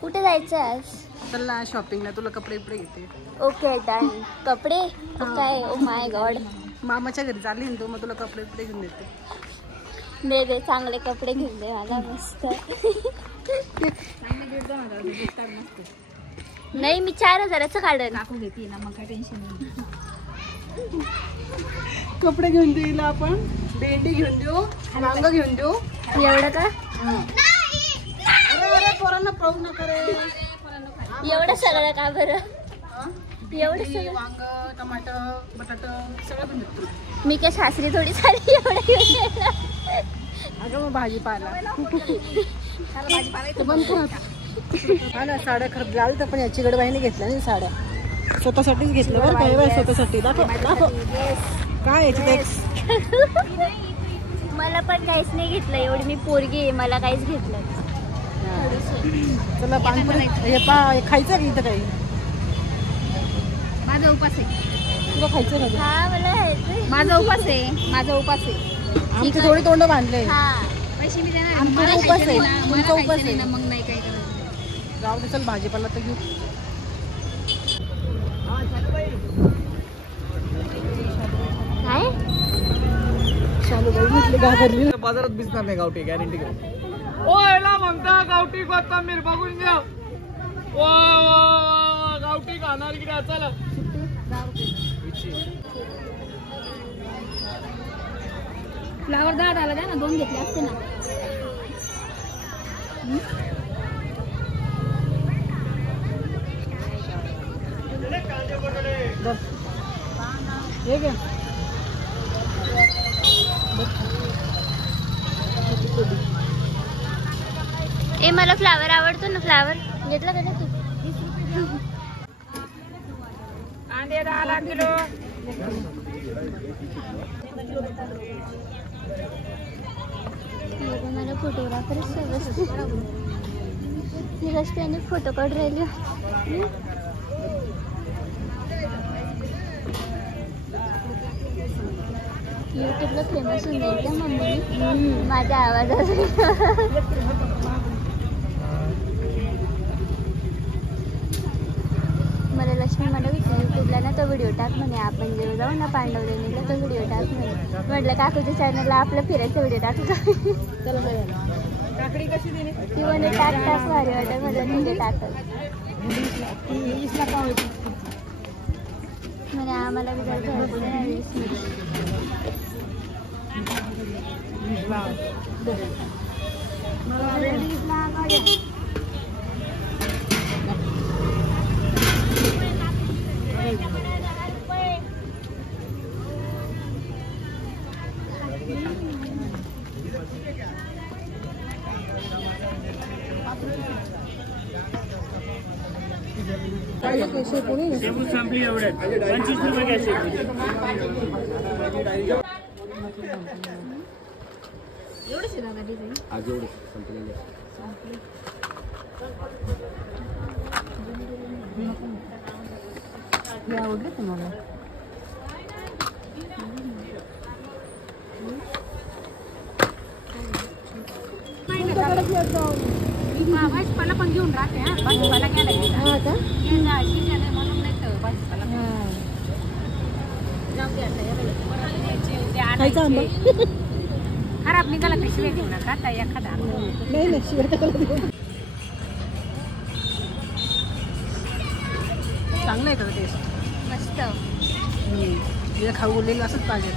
कुठे जायचं आज? चला शॉपिंगला, तुला कपडे बिपडे घेते. Okay done. कपडे काय? Oh my God. मामाच्या घरी चालली ना तू, मग तुला कपडे बिपडे घेऊन देते. दे चांगले कपडे घेऊन दे मला मस्त. नाही मी 4000चं काढेन. काकू घेते ना, मग काय टेन्शन नाही. कपडे घेऊन देईल आपण, भेंडी घेऊन देऊ, वांग घेऊन देऊ. एवढं का? अरे पोरांना पाहू नका रे. एवढं सगळं का बरं? एवढं भेंडी, सगळं वांग, टमाटर, बटाटा सगळं घेऊन देतो. मी काय सासरी थोडी साडी एवढं घेऊन येणार. अगं मग भाजीपाला हा ना. साड्या खरं लाल तर पण याची गडबाईने घेतल्या नाही साड्या, स्वतःसाठीच घेतलं बरं. काय बाय स्वतःसाठी दाखव काय याची. मला पण काहीच नाही घेतलं. एवढी मी पोरगी आहे, मला काहीच घेतलं. चला पानपुरी हे खायचं का इथं काही? माझा उपास आहे. तुला खायचं का? हा मला खायचंय. माझा उपास आहे. माझा उपास आहे. आमचे थोडी तोंड बांधले. हा पैसे मी देणार. आमचा मला उपास खायचं आहे. नाही ना, मला तुमचा उपास खायचं नाही आहे. ना, मग नाही काय करायचं. जाऊ दे, चल भाजीपाला तर घेऊ. काय? शालूबाई म्हटली घाबरली. बाजारात दिसणार नाही गावठी, गॅरंटी घेऊ. ओला म्हणता गावठी कोथिंबीर बघून घ्या. गावठी खाणार की चला. फ्लावर 10 द्या ना, 2 घेतले असते ना. हे घे. ए मला फ्लावर आवडतो ना. फ्लावर घेतला का नाही तू? कांदे 10 किलो. मला फोटोग्राफरच व्यवस्थित रस्त्याने फोटो काढून राहिले. यूट्यूबला फेमस होऊन जाईल का मम्मी माझ्या आवाजात? मला लक्ष्मी म्हणत होती यूट्यूबला ना तो व्हिडिओ टाक म्हणे. आपण जेव्हा जाऊ ना पांडवलेणीला तो व्हिडिओ टाक म्हणे. म्हटलं काकूच्या चॅनलला आपलं फिरायचा व्हिडिओ टाकू का? काकडी कशी दिली? ती म्हणे टाक भारी वाटत. मला तुझे टाकत म्हणे आम्हाला बी जरा संपली एवढे 25 रुपये घ्यायचे. एवढंच आहे दादा डिझाईन. आज एवढे संपलेले. हे आवडले तुम्हाला? भाजीपाला पण घेऊन राहते. हा भाजीपाला घ्यायला म्हणून नाही तर भाजीपाला खराब निघाला तर शिवाय घेऊन खाता एखादा. नाही शिवाय चांगलं आहे का टेस्ट? मस्त. हे खाऊ बोललेलं असंच पाहिजे.